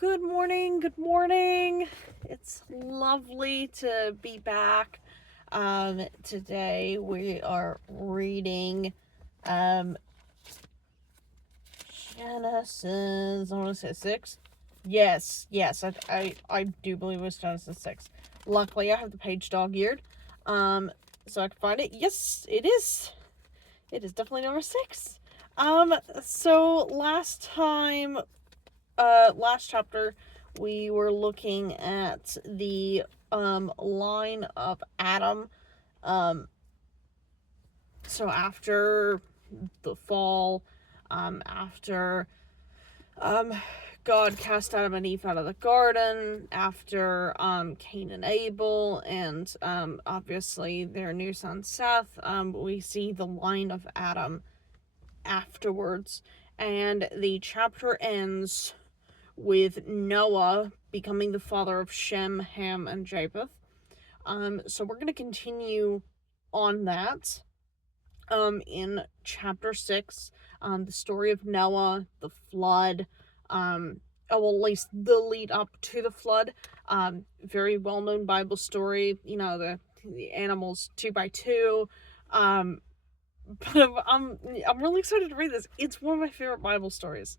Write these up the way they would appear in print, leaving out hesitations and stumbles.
Good morning, good morning. It's lovely to be back. Today we are reading Genesis, I want to say 6. Yes, I do believe it was Genesis 6. Luckily I have the page dog-eared, so I can find it. Yes, it is. It is definitely number 6. So last chapter, we were looking at the line of Adam. So after the fall, after God cast Adam and Eve out of the garden, after Cain and Abel, and obviously their new son Seth, we see the line of Adam afterwards, and the chapter ends with Noah becoming the father of Shem, Ham, and Japheth. So we're going to continue on that in chapter 6, the story of Noah, the flood, at least the lead up to the flood. Very well-known Bible story, the animals 2 by 2. But I'm really excited to read this. It's one of my favorite Bible stories.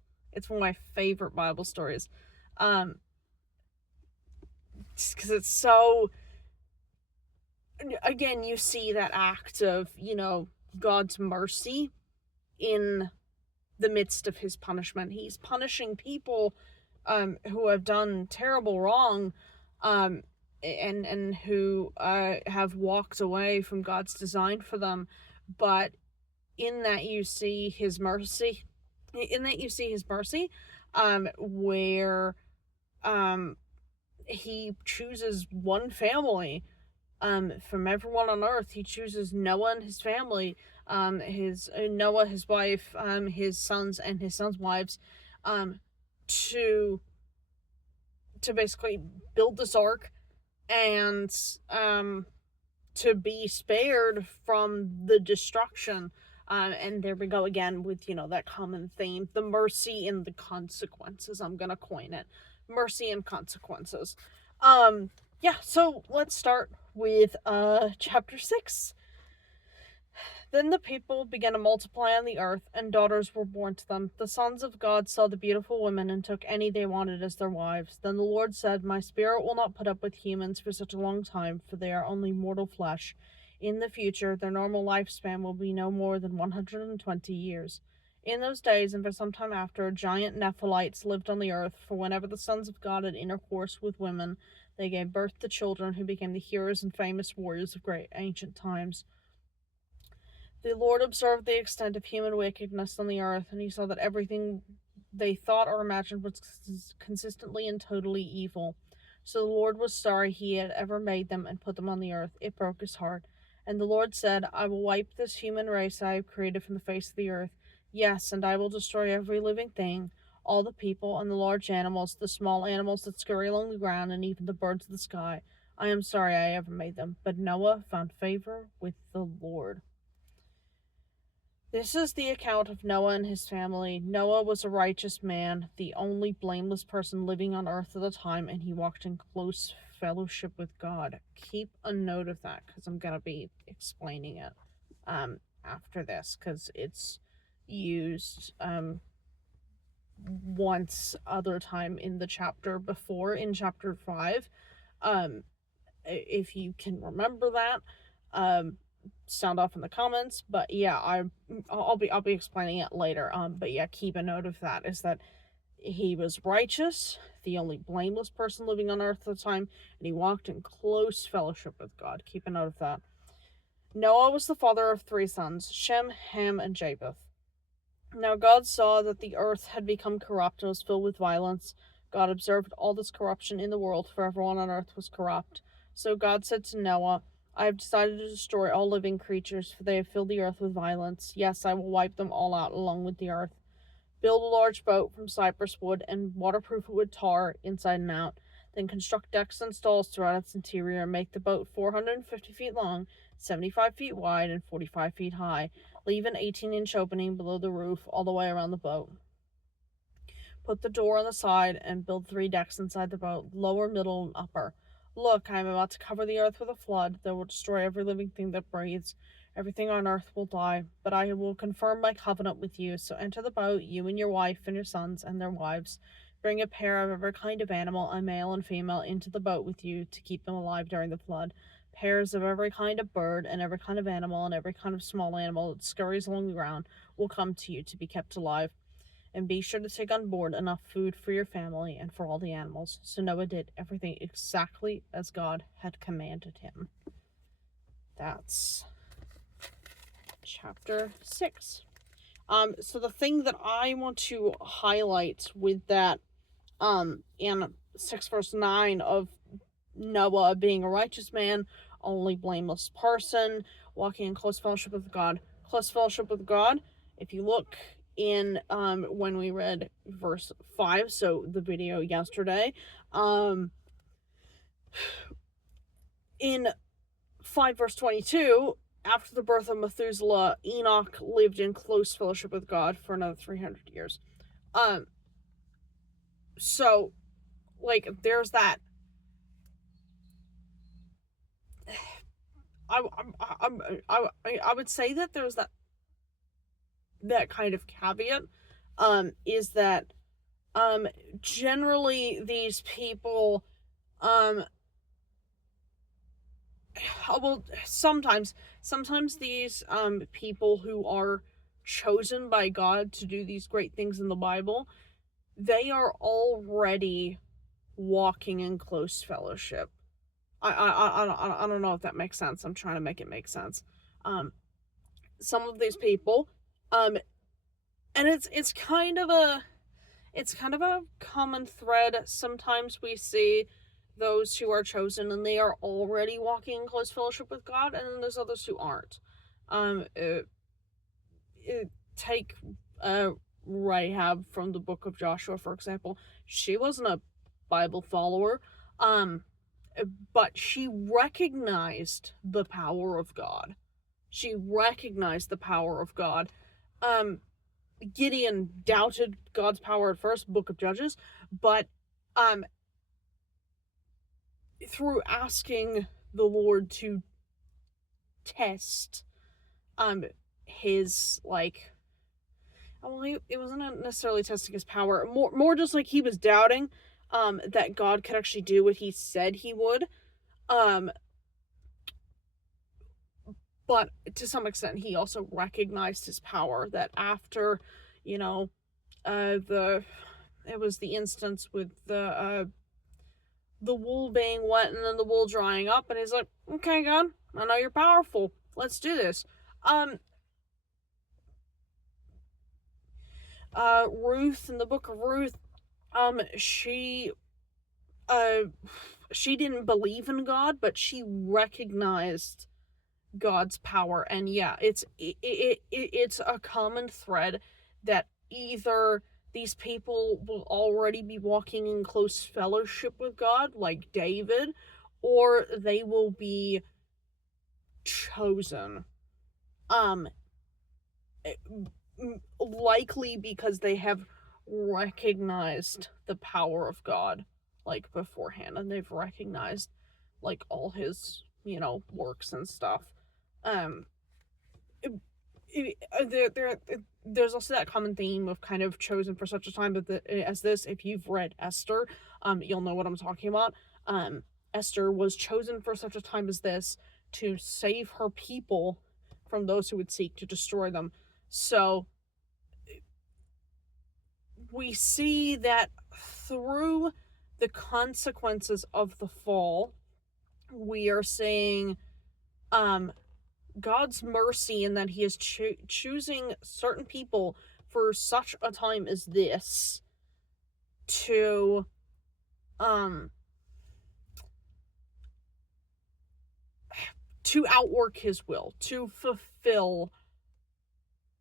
Just because it's so, again, you see that act of, God's mercy in the midst of his punishment. He's punishing people who have done terrible wrong, and who have walked away from God's design for them. But in that you see his mercy. Where he chooses one family from everyone on earth. He chooses Noah and his family, Noah, his wife, his sons, and his sons' wives, to basically build this ark and to be spared from the destruction. And there we go again with, that common theme, the mercy and the consequences. I'm gonna coin it. Mercy and consequences. So let's start with chapter 6. Then the people began to multiply on the earth, and daughters were born to them. The sons of God saw the beautiful women and took any they wanted as their wives. Then the Lord said, "My spirit will not put up with humans for such a long time, for they are only mortal flesh. In the future, their normal lifespan will be no more than 120 years. In those days, and for some time after, giant Nephilites lived on the earth, for whenever the sons of God had intercourse with women, they gave birth to children who became the heroes and famous warriors of great ancient times. The Lord observed the extent of human wickedness on the earth, and he saw that everything they thought or imagined was consistently and totally evil. So the Lord was sorry he had ever made them and put them on the earth. It broke his heart. And the Lord said, I will wipe this human race I have created from the face of the earth. Yes, and I will destroy every living thing, all the people and the large animals, the small animals that scurry along the ground, and even the birds of the sky. I am sorry I ever made them. But Noah found favor with the Lord." This is the account of Noah and his family. Noah was a righteous man, the only blameless person living on earth at the time, and he walked in close fellowship with God. Keep a note of that, because I'm going to be explaining it after this, because it's used once other time in the chapter before, in chapter 5. If you can remember that, sound off in the comments. But yeah, I'll be explaining it later. But yeah, keep a note of that, is that he was righteous, the only blameless person living on earth at the time, and he walked in close fellowship with God. Keep a note of that. Noah was the father of 3 sons, Shem, Ham, and Japheth. Now God saw that the earth had become corrupt and was filled with violence. God observed all this corruption in the world, for everyone on earth was corrupt. So God said to Noah, I have decided to destroy all living creatures, for they have filled the earth with violence. Yes, I will wipe them all out along with the earth. Build a large boat from cypress wood and waterproof it with tar inside and out. Then construct decks and stalls throughout its interior and make the boat 450 feet long, 75 feet wide, and 45 feet high. Leave an 18-inch opening below the roof all the way around the boat. Put the door on the side and build 3 decks inside the boat, lower, middle, and upper. Look, I am about to cover the earth with a flood that will destroy every living thing that breathes. Everything on earth will die, but I will confirm my covenant with you. So enter the boat, you and your wife and your sons and their wives. Bring a pair of every kind of animal, a male and female, into the boat with you to keep them alive during the flood. Pairs of every kind of bird and every kind of animal and every kind of small animal that scurries along the ground will come to you to be kept alive. And be sure to take on board enough food for your family and for all the animals. So Noah did everything exactly as God had commanded him. That's chapter 6. So the thing that I want to highlight with that, in 6 verse 9 of Noah being a righteous man, only blameless person, walking in close fellowship with God. Close fellowship with God, if you look in when we read verse 5, so the video yesterday, in 5 verse 22, after the birth of Methuselah, Enoch lived in close fellowship with God for another 300 years. So, like, there's that. I would say that there's that kind of caveat, is that, generally these people, well, sometimes these, people who are chosen by God to do these great things in the Bible, they are already walking in close fellowship. I don't know if that makes sense. I'm trying to make it make sense. Some of these people, and it's kind of a common thread. Sometimes we see those who are chosen and they are already walking in close fellowship with God, and then there's others who aren't. Take Rahab from the book of Joshua, for example. She wasn't a Bible follower, but she recognized the power of God. Gideon doubted God's power at first, book of Judges, but through asking the Lord to test his, like, well, it wasn't necessarily testing his power, more just like he was doubting that God could actually do what he said he would. But to some extent he also recognized his power, that after, it was the instance with the wool being wet and then the wool drying up, and he's like, okay, God, I know you're powerful, let's do this. Ruth, in the book of Ruth, she didn't believe in God, but she recognized God's power. And yeah, it's a common thread that either these people will already be walking in close fellowship with God, like David, or they will be chosen. Likely because they have recognized the power of God, like, beforehand, and they've recognized, like, all his, works and stuff. There's also that common theme of kind of chosen for such a time as this. If you've read Esther, you'll know what I'm talking about. Esther was chosen for such a time as this to save her people from those who would seek to destroy them. So we see that through the consequences of the fall, we are seeing God's mercy in that he is choosing certain people for such a time as this to outwork his will, to fulfill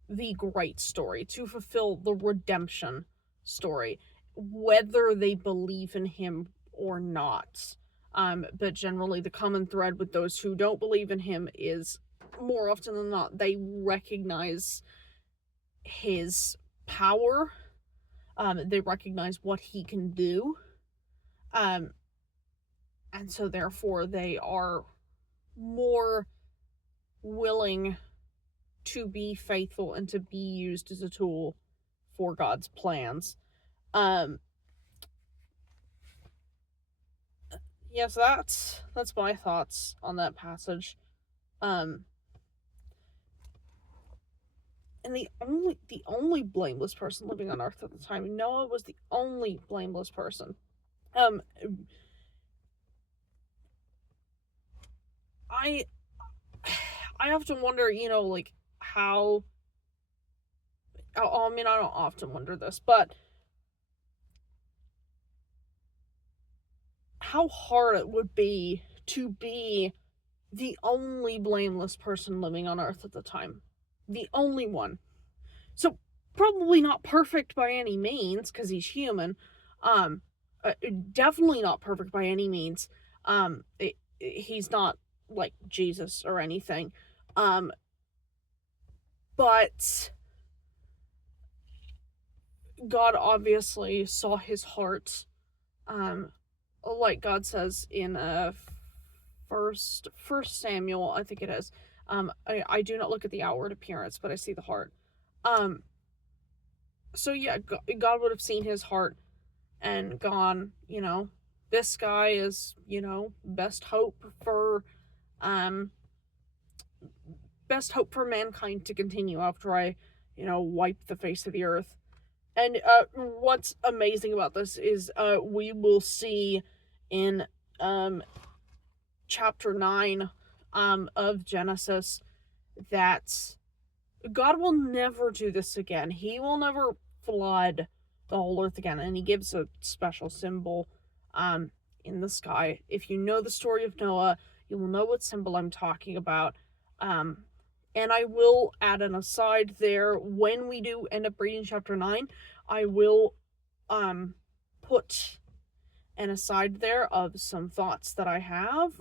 the great story, to fulfill the redemption story, whether they believe in him or not. But generally the common thread with those who don't believe in him is, more often than not, they recognize his power, They recognize what he can do. And so therefore they are more willing to be faithful and to be used as a tool for God's plans. Yes, that's my thoughts on that passage. And the only blameless person living on earth at the time, Noah was the only blameless person. I often wonder, like how. I mean, I don't often wonder this, but how hard it would be to be the only blameless person living on Earth at the time. The only one. So, probably not perfect by any means, because he's human. Definitely not perfect by any means. He's not like Jesus or anything. But God obviously saw his heart. Like God says in First Samuel, I think it is. I do not look at the outward appearance, but I see the heart. So yeah, God would have seen his heart and gone, this guy is, best hope for mankind to continue after I, wipe the face of the earth. And what's amazing about this is we will see in chapter 9 of Genesis that God will never do this again. He will never flood the whole earth again. And he gives a special symbol in the sky. If you know the story of Noah, you will know what symbol I'm talking about. And I will add an aside there. When we do end up reading chapter 9, I will put an aside there of some thoughts that I have.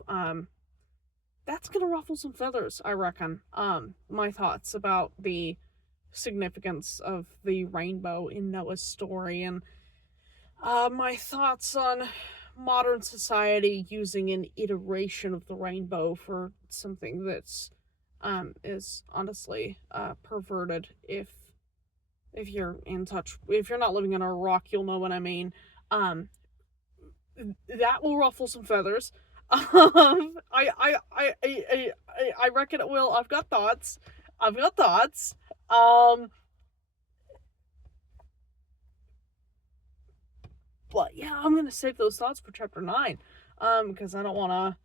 That's gonna ruffle some feathers, I reckon. My thoughts about the significance of the rainbow in Noah's story, and my thoughts on modern society using an iteration of the rainbow for something that's is honestly perverted. If you're in touch, if you're not living in a rock, you'll know what I mean. That will ruffle some feathers. I reckon it will. I've got thoughts. But yeah, I'm gonna save those thoughts for chapter 9. Because I don't wanna,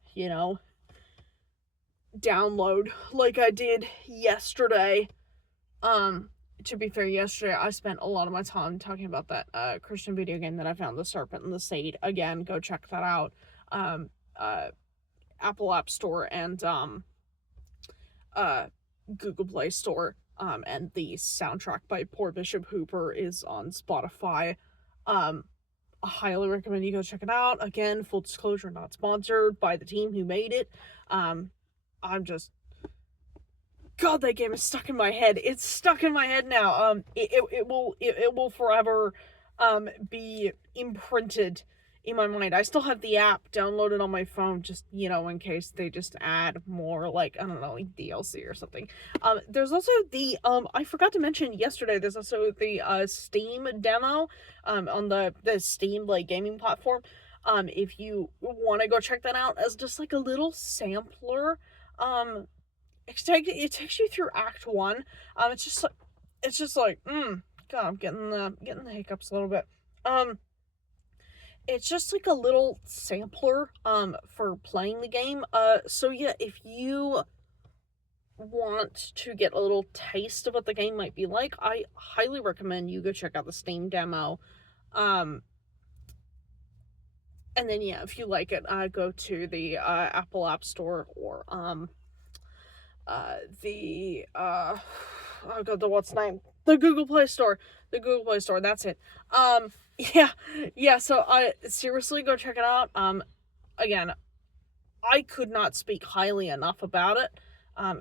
download like I did yesterday. To be fair, yesterday I spent a lot of my time talking about that Christian video game that I found, The Serpent and the Seed. Again, go check that out. Apple App Store and Google Play Store. And the soundtrack by Poor Bishop Hooper is on Spotify. I highly recommend you go check it out. Again, full disclosure, not sponsored by the team who made it. I'm just, God, that game is stuck in my head. It's stuck in my head now. It will forever be imprinted in my mind. I still have the app downloaded on my phone, just, in case they just add more, like, I don't know, like DLC or something. There's also the, I forgot to mention yesterday, there's also the Steam demo on the Steam, like, gaming platform. If you want to go check that out as just, like, a little sampler, it takes you through Act 1. It's just like, God, I'm getting the hiccups a little bit. It's just like a little sampler, for playing the game. So yeah, if you want to get a little taste of what the game might be like, I highly recommend you go check out the Steam demo. And then yeah, if you like it, go to the Apple App Store or the Google Play Store. That's it. Yeah. So seriously, go check it out. Again, I could not speak highly enough about it.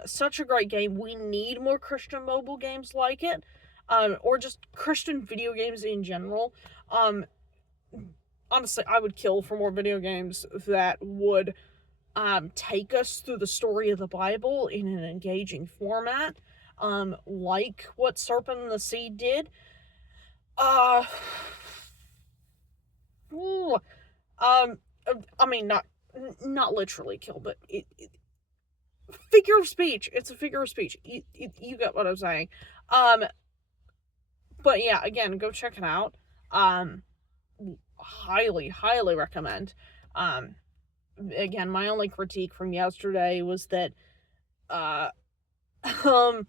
Such a great game. We need more Christian mobile games like it. or just Christian video games in general. Honestly, I would kill for more video games that would take us through the story of the Bible in an engaging format, like what Serpent and the Seed did. Uh, ooh, I mean, not literally kill, but figure of speech. It's a figure of speech. You get what I'm saying. Um, but yeah, again, go check it out. Highly recommend. Um, Again, my only critique from yesterday was that, uh, um,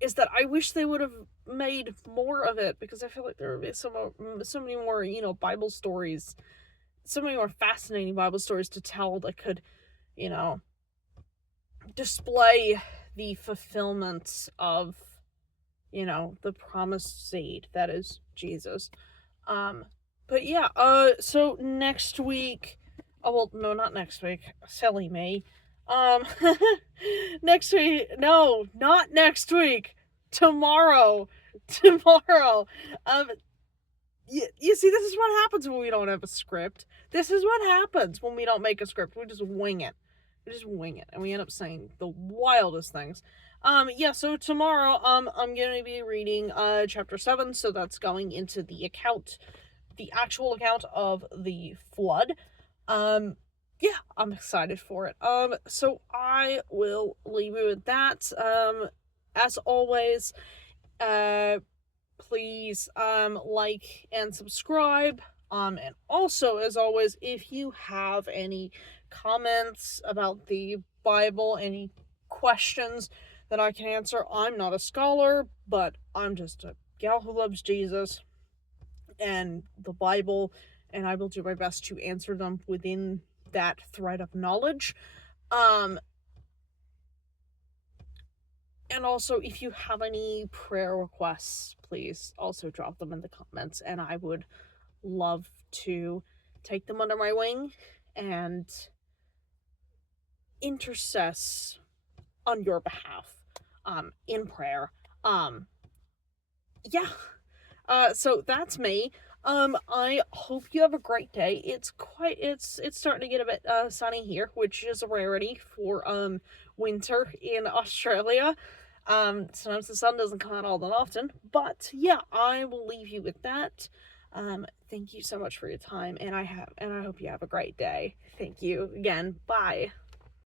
is that I wish they would have made more of it, because I feel like there would be so many more, Bible stories, so many more fascinating Bible stories to tell that could, you know, display the fulfillment of, the promised seed that is Jesus. But yeah, so next week, oh, well, no, not next week, silly me. Next week, no, not next week, tomorrow, you see, this is what happens when we don't have a script. This is what happens when we don't make a script. We just wing it. And we end up saying the wildest things. Yeah, so tomorrow, I'm gonna be reading, chapter 7, so that's going into the actual account of the flood. Yeah, I'm excited for it. So I will leave you with that. As always, please, like and subscribe. And also, as always, if you have any comments about the Bible, any questions that I can answer, I'm not a scholar, but I'm just a gal who loves Jesus and the Bible, and I will do my best to answer them within that thread of knowledge. And also, if you have any prayer requests, please also drop them in the comments, and I would love to take them under my wing and intercess on your behalf, in prayer. Yeah. So that's me. I hope you have a great day. It's starting to get a bit sunny here, which is a rarity for winter in Australia. Sometimes the sun doesn't come out all that often, but yeah, I will leave you with that. Thank you so much for your time, and I hope you have a great day. Thank you again. Bye.